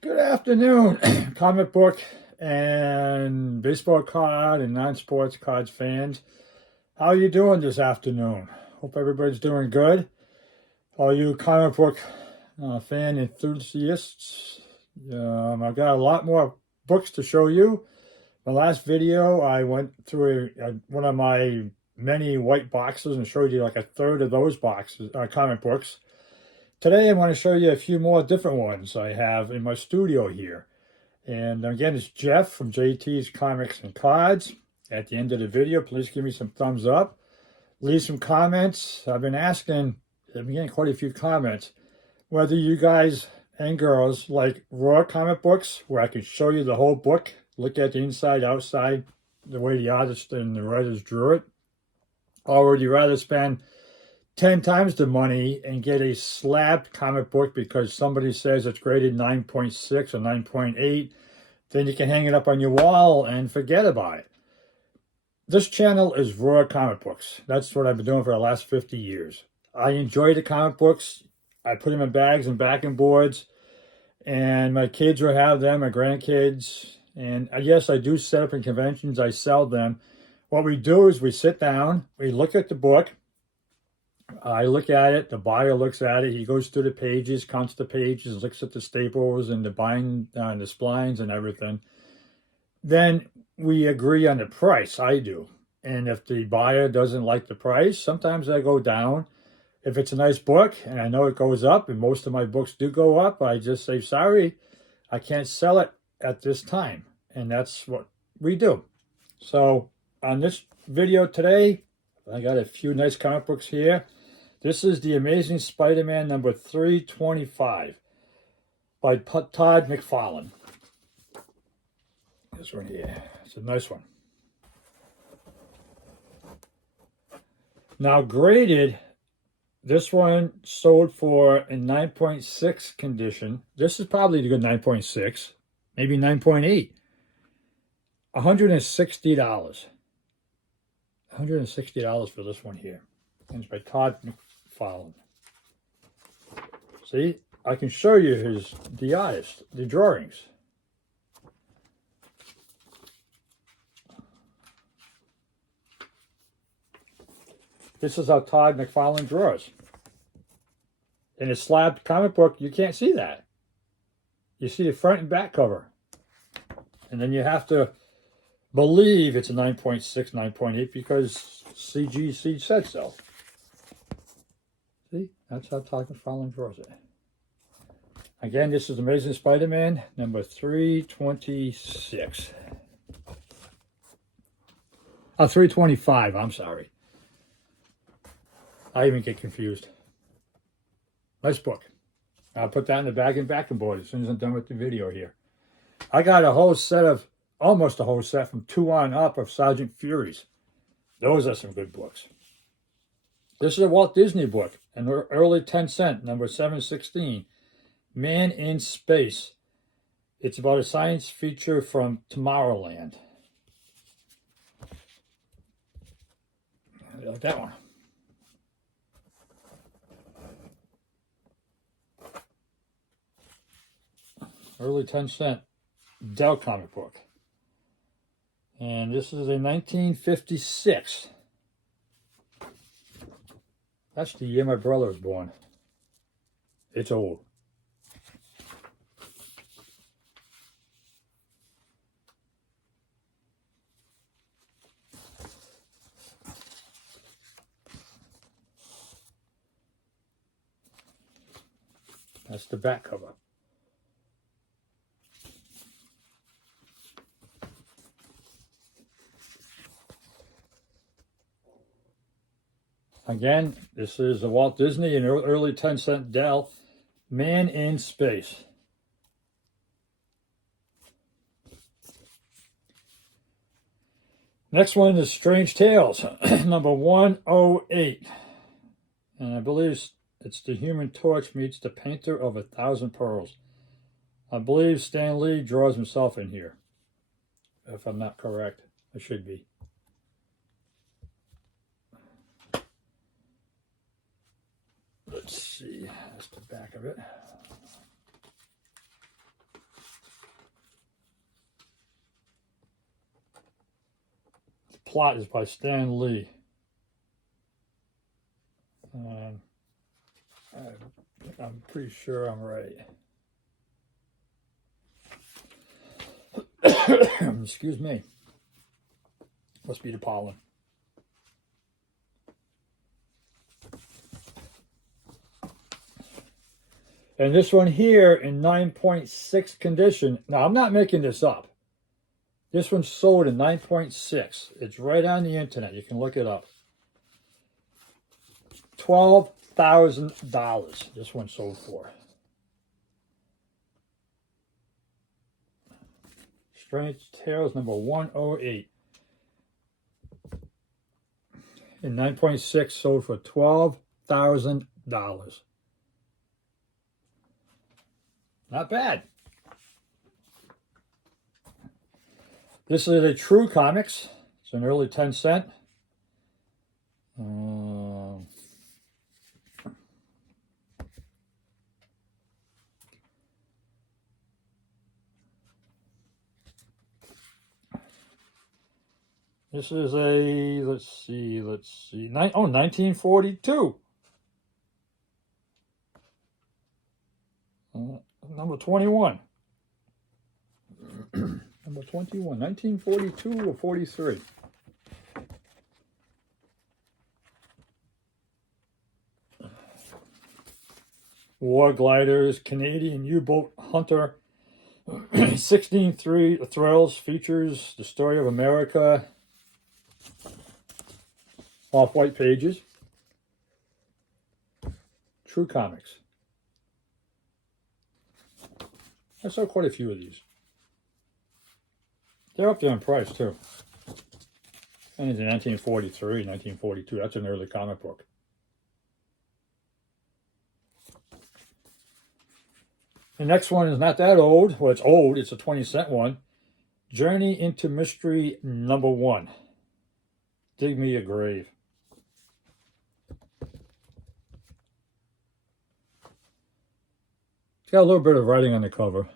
Good afternoon, comic book and baseball card and non-sports cards fans. How are you doing this afternoon? Hope everybody's doing good. All you comic book fan enthusiasts, I've got a lot more books to show you. My last video, I went through one of my many white boxes and showed you like a third of those boxes, comic books. Today I want to show you a few more different ones I have in my studio here. And again, it's Jeff from JT's Comics and Cards. At the end of the video, please give me some thumbs up. Leave some comments. I've been getting quite a few comments, whether you guys and girls like raw comic books, where I can show you the whole book, look at the inside, outside, the way the artist and the writers drew it, or would you rather spend 10 times the money and get a slabbed comic book because somebody says it's graded 9.6 or 9.8, then you can hang it up on your wall and forget about it. This channel is raw comic books. That's what I've been doing for the last 50 years. I enjoy the comic books. I put them in bags and backing boards, and my kids will have them, my grandkids. And yes, I do set up in conventions. I sell them. What we do is we sit down, we look at the book, I look at it, the buyer looks at it, he goes through the pages, counts the pages, looks at the staples and the bind, the splines and everything. Then we agree on the price, I do. And if the buyer doesn't like the price, sometimes I go down. If it's a nice book and I know it goes up, and most of my books do go up, I just say, sorry, I can't sell it at this time. And that's what we do. So on this video today, I got a few nice comic books here. This is The Amazing Spider-Man number 325 by Todd McFarlane. This one here, it's a nice one. Now graded, this one sold for a 9.6 condition. This is probably a good 9.6, maybe 9.8. $160. $160 for this one here. And it's by Todd McFarlane. See, I can show you the artist, the drawings. This is how Todd McFarlane draws. In a slabbed comic book, you can't see that. You see the front and back cover. And then you have to believe it's a 9.6, 9.8 because CGC said so. See, that's how Todd McFarlane draws it. Again, this is Amazing Spider-Man number 326. 325, I'm sorry. I even get confused. Nice book. I'll put that in the bag and backing board as soon as I'm done with the video here. I got a whole set almost a whole set from 2 on up of Sergeant Furies. Those are some good books. This is a Walt Disney book, an early 10-cent, number 716, Man in Space. It's about a science feature from Tomorrowland. I like that one. Early 10-cent Dell comic book. And this is a 1956. That's the year my brother was born. It's old. That's the back cover. Again, this is a Walt Disney and early 10-cent Dell, Man in Space. Next one is Strange Tales, number 108. And I believe it's the Human Torch meets the Painter of 1,000 Pearls. I believe Stan Lee draws himself in here. If I'm not correct, I should be. Let's see, that's the back of it. plot is by Stan Lee. I'm pretty sure I'm right. Excuse me. Must be the pollen. And this one here in 9.6 condition. Now, I'm not making this up. This one's sold in 9.6. It's right on the internet. You can look it up. $12,000 this one sold for. Strange Tales number 108. In 9.6 sold for $12,000. Not bad. This is a True Comics. It's an early 10 cent. This is a, let's see, 1942. Number 21. Number 21, 1942 or 43. War gliders, Canadian U-boat hunter, 16 thrills, features the story of America, off-white pages. True Comics. I saw quite a few of these. They're up there in price, too. And it's in 1943, 1942. That's an early comic book. The next one is not that old. Well, it's old. It's a 20-cent one. Journey into Mystery number 1. Dig me a grave. It's got a little bit of writing on the cover,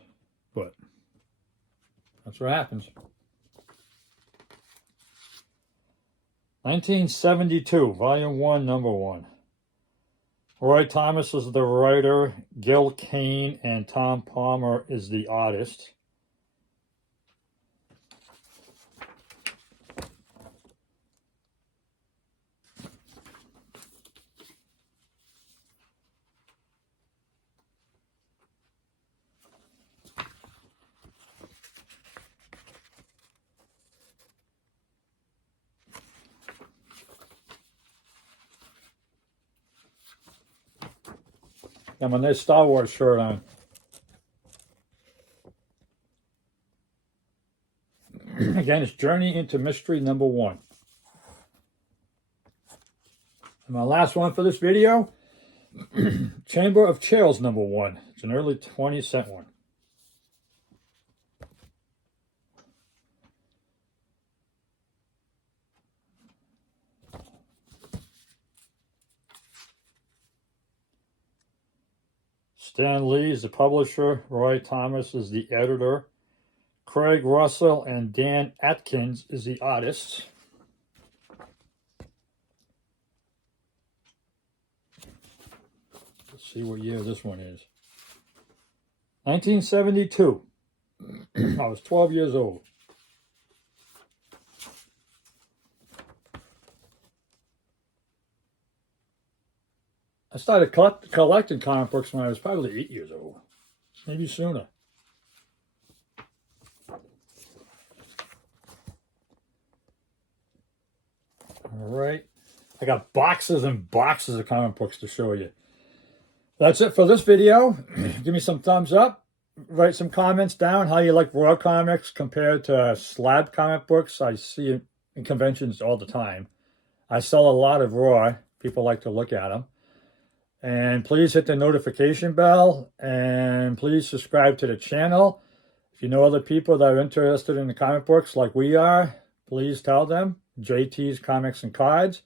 but that's what happens. 1972, Volume 1, Number 1. Roy Thomas is the writer, Gil Kane and Tom Palmer is the artist. Got my nice Star Wars shirt on. Again, it's Journey into Mystery number 1. And my last one for this video, Chamber of Chills number 1. It's an early 20-cent one. Stan Lee is the publisher. Roy Thomas is the editor. Craig Russell and Dan Atkins is the artist. Let's see what year this one is. 1972. I was 12 years old. I started collecting comic books when I was probably 8 years old, maybe sooner. All right. I got boxes and boxes of comic books to show you. That's it for this video. Give me some thumbs up. Write some comments down how you like raw comics compared to slab comic books. I see it in conventions all the time. I sell a lot of raw. People like to look at them. And please hit the notification bell, and please subscribe to the channel. If you know other people that are interested in the comic books like we are, please tell them. JT's Comics and Cards.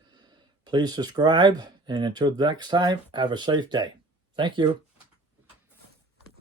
Please subscribe, and until next time, have a safe day. Thank you.